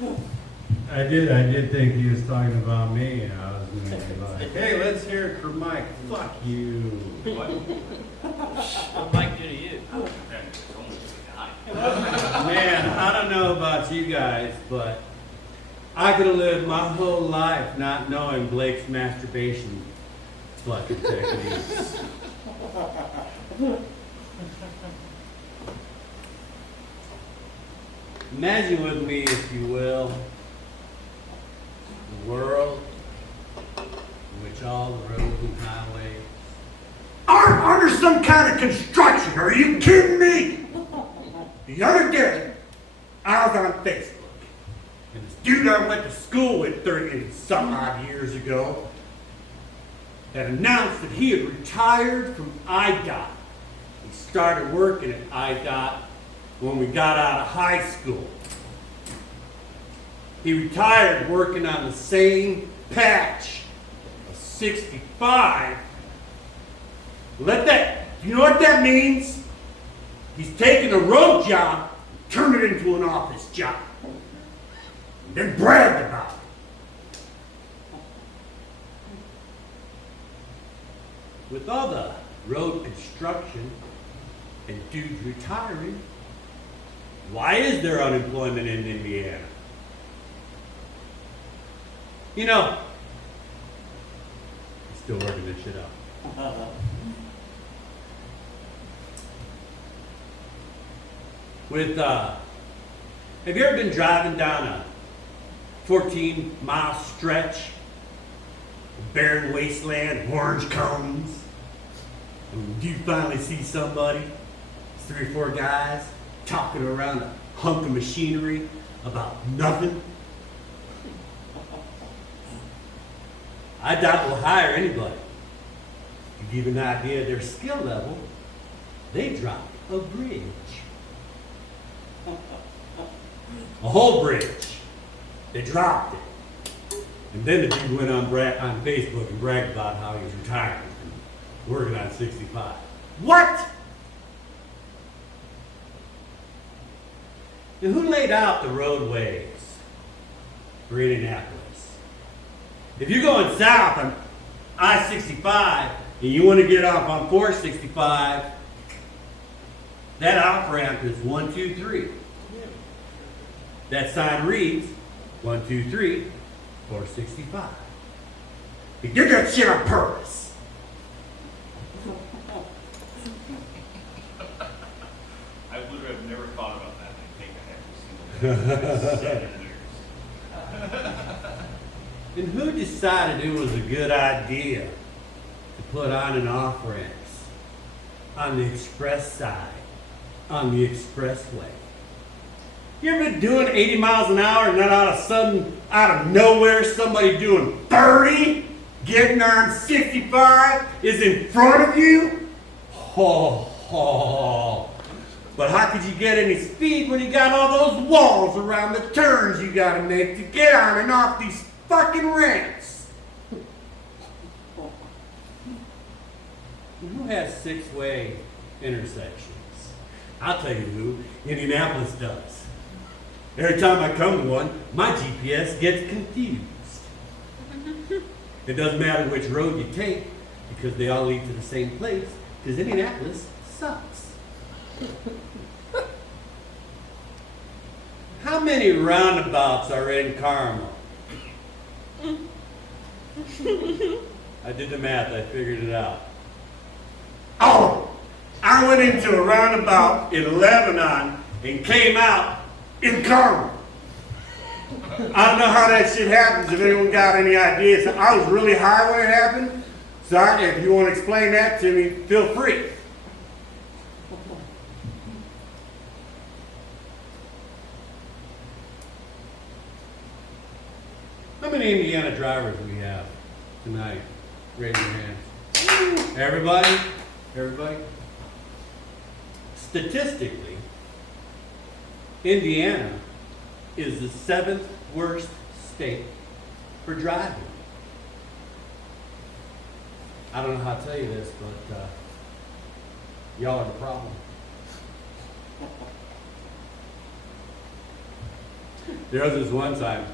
I did think he was talking about me, and I was gonna be like, hey, let's hear it from Mike. Fuck you. What? What Mike do to you? Man, I don't know about you guys, but I could have lived my whole life not knowing Blake's masturbation fucking techniques. Imagine with me, if you will, the world in which all the roads and highways Aren't under some kind of construction. Are you kidding me? The other day, I was on Facebook, and this dude I went to school with 30 and some odd years ago had announced that he had retired from idot. He started working at idot when we got out of high school. He retired working on the same patch of 65. You know what that means? He's taken a road job, turned it into an office job, and then bragged about it. With all the road construction and dudes retiring, why is there unemployment in Indiana? You know, I'm still working this shit out. Have you ever been driving down a 14-mile stretch of barren wasteland, orange cones, and you finally see somebody, 3 or 4 guys, talking around a hunk of machinery about nothing? I doubt we'll hire anybody. To give you an idea of their skill level, they dropped a bridge. A whole bridge. They dropped it. And then the dude went on Facebook and bragged about how he was retiring and working on 65. What? And who laid out the roadways for Indianapolis? If you're going south on I-65 and you want to get off on 465, that off-ramp is 123. That sign reads 123, 465. He did that shit on purpose. I would have never thought about that. I think I have to see And who decided it was a good idea to put on and off ramps on the express side, on the expressway? You ever been doing 80 miles an hour and then all of a sudden, out of nowhere, somebody doing 30, getting on 65 is in front of you? Oh. But how could you get any speed when you got all those walls around the turns you gotta make to get on and off these fucking ramps? Who has 6-way intersections? I'll tell you who. Indianapolis does. Every time I come to one, my GPS gets confused. It doesn't matter which road you take because they all lead to the same place, because Indianapolis sucks. How many roundabouts are in Carmel? I did the math, I figured it out. Oh, I went into a roundabout in Lebanon and came out in Carmel. I don't know how that shit happens, if anyone got any ideas. I was really high when it happened, so if you want to explain that to me, feel free. How many Indiana drivers do we have tonight? Raise your hands. Everybody? Everybody? Statistically, Indiana is the 7th worst state for driving. I don't know how to tell you this, but y'all are the problem. There was this one time,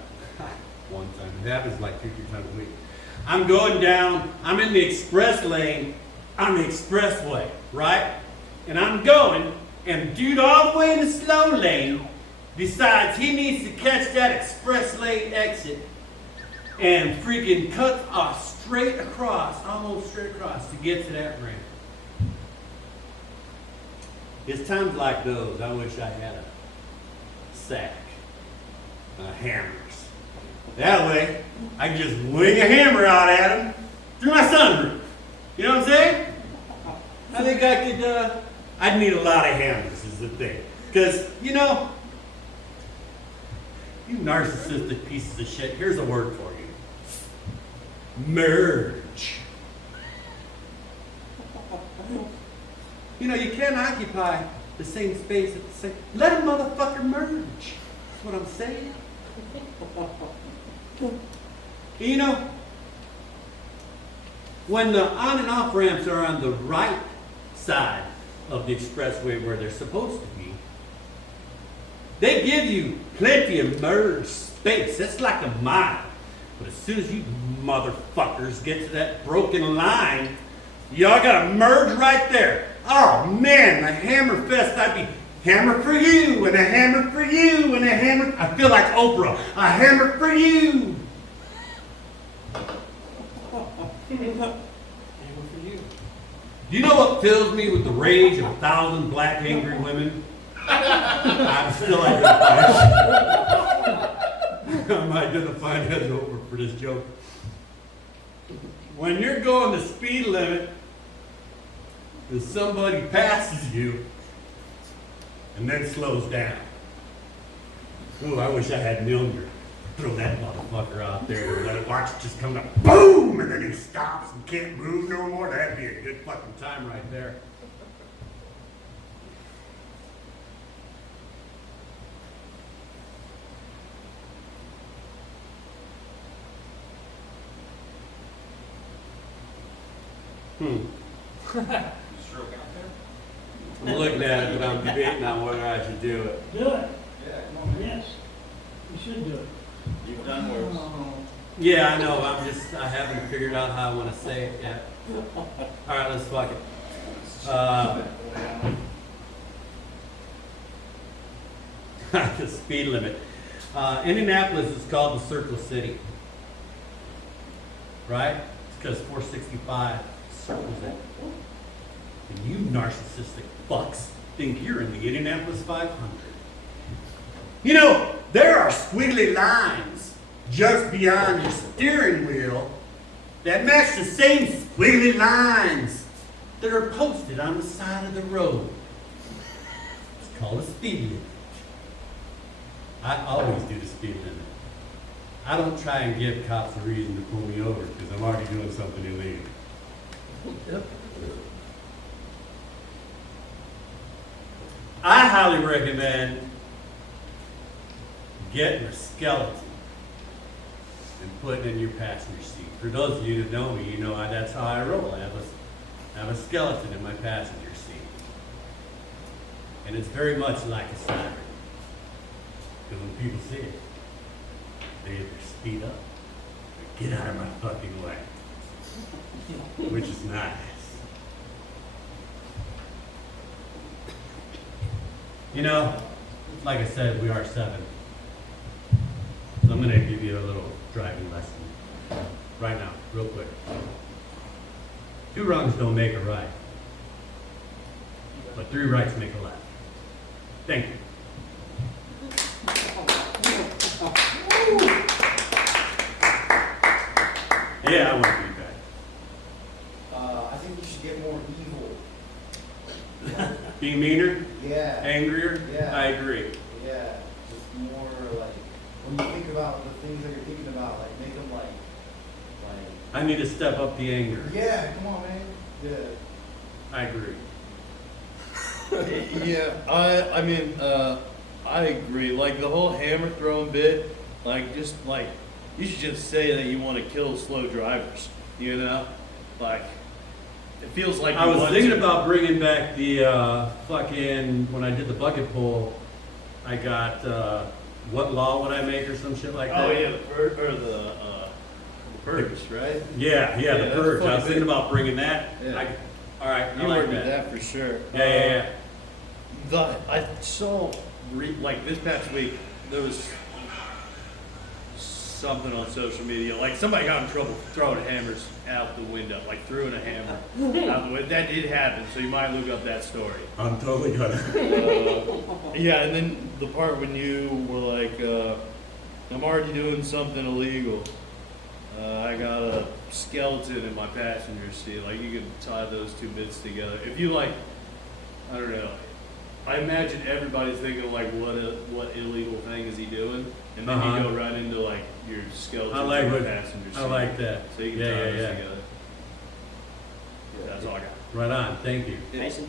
it happens like 2-3 times a week. I'm going down, I'm in the express lane on the expressway, right? And I'm going, and dude all the way in the slow lane decides he needs to catch that express lane exit and freaking cut off straight across, almost straight across to get to that ramp. It's times like those I wish I had a sack, hammers. That way, I can just wing a hammer out at him through my sunroof. You know what I'm saying? I think I could, I'd need a lot of hammers is the thing. Because, you know, you narcissistic pieces of shit, here's a word for you. Merge. You know, you can't occupy the same space at the same. Let a motherfucker merge. That's what I'm saying. You know, when the on and off ramps are on the right side of the expressway where they're supposed to be, they give you plenty of merge space. That's like a mile. But as soon as you motherfuckers get to that broken line, y'all gotta merge right there. Oh man, the hammer fest, I'd be hammer for you, and a hammer for you, and a hammer. I feel like Oprah. A hammer for you. Hammer for you. Do you know what fills me with the rage of 1,000 black angry women? I'm still identifying. I'm identifying as Oprah for this joke. When you're going the speed limit and somebody passes you and then slows down. Ooh, I wish I had Milner. Throw that motherfucker out there and let it watch it just come up, boom, and then he stops and can't move no more. That'd be a good fucking time right there. Stroke out there? I'm looking at it, but I'm debating on whether I should do it. Do it. Yeah, come on, man. Yes. You should do it. You've done worse. Yeah, I know. I haven't figured out how I want to say it yet. All right, let's fuck it. The speed limit. Indianapolis is called the Circle City, right? It's because 465 circles it. And you narcissistic fucks think you're in the Indianapolis 500. You know, there are squiggly lines just beyond your steering wheel that match the same squiggly lines that are posted on the side of the road. It's called a speed limit. I always do the speed limit. I don't try and give cops a reason to pull me over because I'm already doing something illegal. Yep. I highly recommend getting a skeleton and putting it in your passenger seat. For those of you that know me, you know that's how I roll. I have a skeleton in my passenger seat. And it's very much like a siren. Because when people see it, they either speed up or get out of my fucking way. Which is nice. You know, like I said, we are 7. So I'm going to give you a little driving lesson right now, real quick. 2 wrongs don't make a right, but 3 rights make a left. Thank you. Yeah, I want feedback. I think you should get more evil. Be meaner? Yeah. Angrier? Yeah. I agree. Yeah. Just more like when you think about the things that you're thinking about, like make them like. I need to step up the anger. Yeah. Come on, man. Yeah. I agree. Yeah, I mean, I agree. Like the whole hammer throwing bit, like just like you should just say that you want to kill slow drivers. You know, like it feels like I you was want thinking to. about bringing back the fucking, when I did the bucket pull, I got what law would I make or some shit like that? Oh yeah, the purge, right? Yeah, Yeah, the that's purge. I funny. was thinking about bringing that. Yeah. All right, I You like worked with that. that for sure. Yeah. I saw, like this past week, there was something on social media, like somebody got in trouble for throwing hammers out the window, like threw in a hammer out the window. That did happen, so you might look up that story. I'm totally gonna. Yeah, and then the part when you were like, I'm already doing something illegal. I got a skeleton in my passenger seat. Like, you can tie those two bits together. If you like, I don't know. I imagine everybody's thinking like, what illegal thing is he doing? And then you go right into like your skeleton I like in your what- passenger seat. I like that. So you can Yeah, tie yeah, those yeah. together. That's all I got. Right on. Thank you. Mason?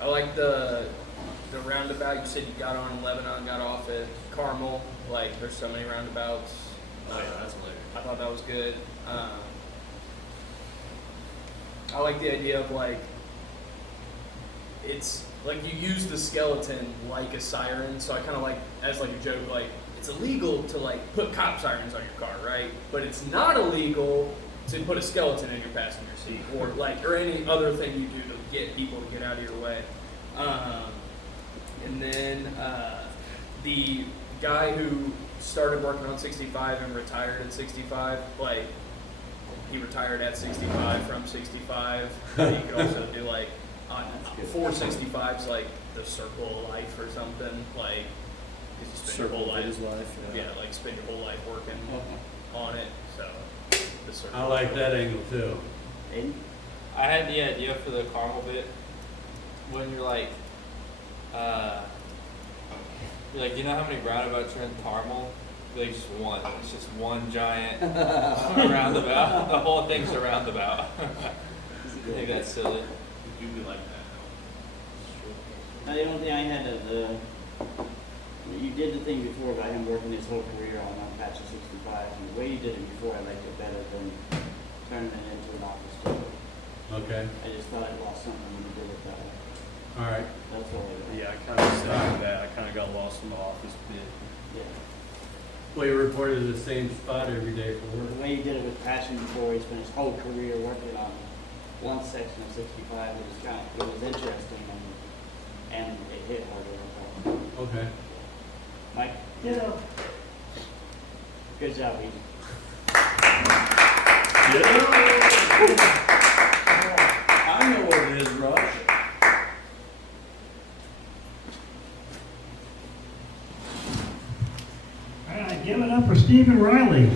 I like the roundabout. You said you got on in Lebanon, got off at Carmel. Like, there's so many roundabouts. Oh yeah, that's hilarious. I thought that was good. I like the idea of like, it's like you use the skeleton like a siren. So I kind of like, as like a joke, like it's illegal to like put cop sirens on your car, right? But it's not illegal to put a skeleton in your passenger seat or like, or any other thing you do to get people to get out of your way. And then the guy who started working on 65 and retired at 65, like he retired at 65 from 65. You could also do like 465s, like the circle of life or something, like 'cause you spend your whole life, yeah, like spend your whole life working on it. So the circle. I like that angle too. Aiden? I had the idea for the caramel bit when you're like, you know how many roundabouts are in Carmel? Like just one. It's just one giant roundabout. The whole thing's a roundabout. I think that's silly. You do like that. The only thing I had is, you did the thing before about him working his whole career on patch of 65, and the way you did it before, I liked it better than turning it into an office job. Okay. I just thought it lost something when you did it that way. All right. That's all. Yeah, I kind of said that. I kind of got lost in the office bit. Yeah. Well, you reported to the same spot every day for work. The way he did it with passion before, he spent his whole career working on one section of 65. It was interesting and it hit harder. Okay. Mike? Yeah. Good job, Ethan. I know what it is, Rush. All right, give it up for Stephen Riley.